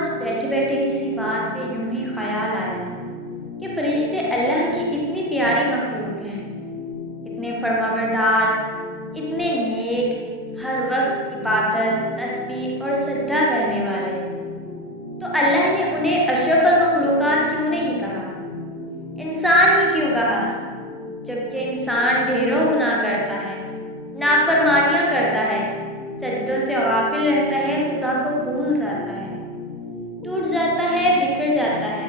آج بیٹھے بیٹھے کسی بات پہ یوں ہی خیال آیا کہ فرشتے اللہ کی اتنی پیاری مخلوق ہیں، اتنے فرمانبردار، اتنے نیک، ہر وقت عبادت، تسبیح اور سجدہ کرنے والے۔ تو اللہ نے انہیں اشرف المخلوقات کیوں نہیں کہا؟ انسان ہی کیوں کہا؟ جبکہ انسان ڈھیروں گناہ کرتا ہے، نافرمانیاں کرتا ہے، سجدوں سے غافل رہتا ہے، خدا کو بھول جاتا ہے، ٹوٹ جاتا ہے، بکھر جاتا ہے،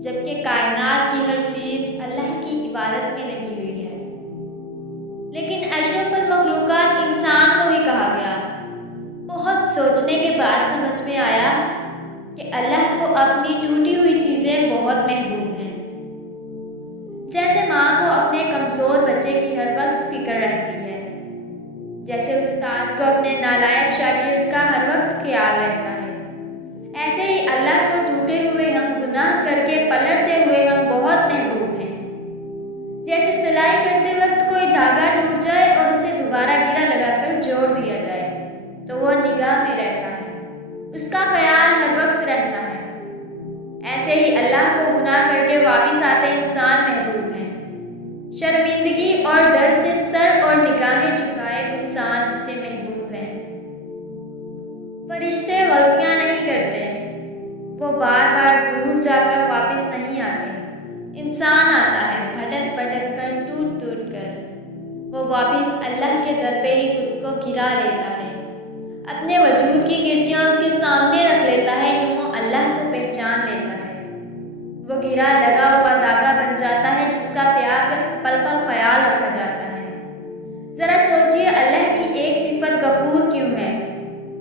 جبکہ کائنات کی ہر چیز اللہ کی عبادت میں لگی ہوئی ہے۔ لیکن اشرف المخلوقات انسان کو ہی کہا گیا۔ بہت سوچنے کے بعد سمجھ میں آیا کہ اللہ کو اپنی ٹوٹی ہوئی چیزیں بہت محبوب ہیں۔ جیسے ماں کو اپنے کمزور بچے کی ہر وقت فکر رہتی ہے، جیسے استاد کو اپنے نالائق شاگرد کا ہر وقت خیال رہتا ہے، ایسے ہی اللہ کو ٹوٹے ہوئے ہم، گناہ کر کے پلٹتے ہوئے ہم بہت محبوب ہیں۔ جیسے سلائی کرتے وقت کوئی دھاگا ٹوٹ جائے اور اسے دوبارہ گرہ لگا کر جوڑ دیا جائے تو وہ نگاہ میں رہتا ہے، اس کا خیال ہر وقت رہتا ہے۔ ایسے ہی اللہ کو گناہ کر کے واپس آتے انسان محبوب ہیں۔ شرمندگی اور ڈر سے سر اور نگاہیں جھکائے انسان اسے محبوب ہے۔ فرشتے غلطیاں نہیں کرتے، وہ بار بار دور جا کر واپس نہیں آتے۔ انسان آتا ہے بھٹک بھٹک کر، ٹوٹ ٹوٹ کر، وہ واپس اللہ کے در پہ ہی خود کو گرا لیتا ہے، اپنے وجود کی کرچیاں اس کے سامنے رکھ لیتا ہے، یوں وہ اللہ کو پہچان لیتا ہے۔ وہ گرا لگا ہوا دھاگا بن جاتا ہے جس کا پل پل خیال رکھا جاتا ہے۔ ذرا سوچئے اللہ کی ایک صفت غفور کیوں ہے؟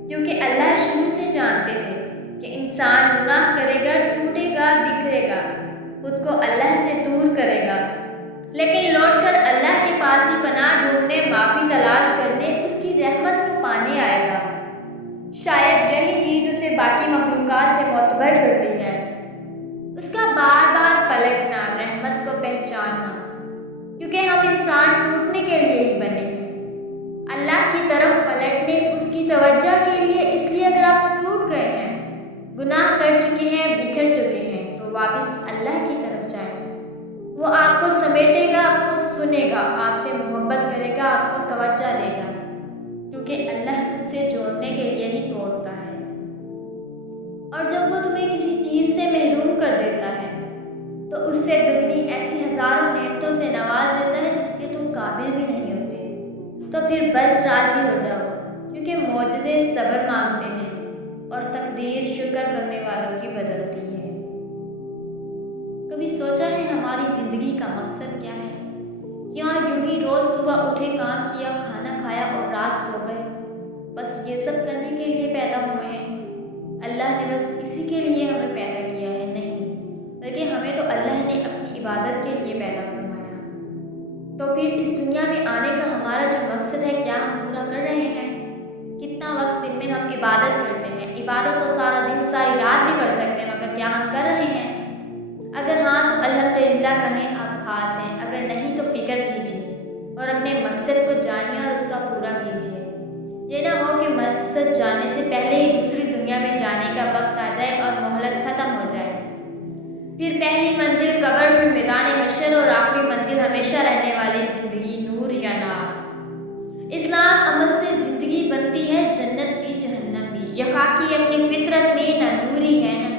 کیونکہ اللہ شروع سے جانتے تھے کہ انسان گناہ کرے گا، ٹوٹے گا، بکھرے گا، خود کو اللہ سے دور کرے گا، لیکن لوٹ کر اللہ کے پاس ہی پناہ ڈھونڈنے، معافی تلاش کرنے، اس کی رحمت کو پانے آئے گا۔ شاید یہی چیز اسے باقی مخلوقات سے معتبر کرتی ہے، اس کا بار بار پلٹنا، رحمت کو پہچاننا، کیونکہ ہم انسان ٹوٹنے کے لیے ہی بنے ہیں، اللہ کی طرف پلٹنے، اس کی توجہ کے لیے۔ اس لیے اگر آپ ٹوٹ گئے ہیں، گناہ کر چکے ہیں، بکھر چکے ہیں، تو واپس اللہ کی طرف جائیں۔ وہ آپ کو سمیٹے گا، آپ کو سنے گا، آپ سے محبت کرے گا، آپ کو توجہ دے گا، کیونکہ اللہ خود سے جوڑنے کے لیے ہی توڑتا ہے۔ اور جب وہ تمہیں کسی چیز سے محروم کر دیتا ہے تو اس سے دگنی ایسی ہزاروں نعمتوں سے نواز دیتا ہے جس کے تم قابل بھی نہیں ہوتے۔ تو پھر بس راضی ہو جاؤ، کیونکہ معجزے صبر مانگتے ہیں اور تقدیر شکر کرنے والوں کی بدلتی ہے۔ کبھی سوچا ہے ہماری زندگی کا مقصد کیا ہے؟ کیا یوں ہی روز صبح اٹھے، کام کیا، کھانا کھایا اور رات سو گئے؟ بس یہ سب کرنے کے لیے پیدا ہوئے ہیں؟ اللہ نے بس اسی کے لیے ہمیں پیدا کیا ہے؟ نہیں، بلکہ ہمیں تو اللہ نے اپنی عبادت کے لیے پیدا فرمایا۔ تو پھر اس دنیا میں آنے کا ہمارا جو مقصد ہے، کیا ہم پورا کر رہے ہیں؟ کتنا وقت دن میں ہم عبادت کرتے ہیں؟ عبادت تو سارا دن، ساری رات بھی کر سکتے ہیں، مگر کیا ہم کر رہے ہیں؟ اگر ہاں تو الحمدللہ کہیں، آپ خاص ہیں۔ اگر نہیں تو فکر کیجیے اور اپنے مقصد کو جانیے اور اس کا پورا کیجیے۔ یہ نہ ہو کہ مقصد جانے سے پہلے ہی دوسری دنیا میں جانے کا وقت آ جائے اور مہلت ختم ہو جائے۔ پھر پہلی منزل قبر، پھر میدان حشر اور آخری منزل ہمیشہ رہنے والی زندگی، نور یا نار۔ اسلام عمل سے زندگی بنتی ہے، جنت بھی جہنم بھی۔ یہ خاکی اپنی فطرت میں نہ نوری ہے نہ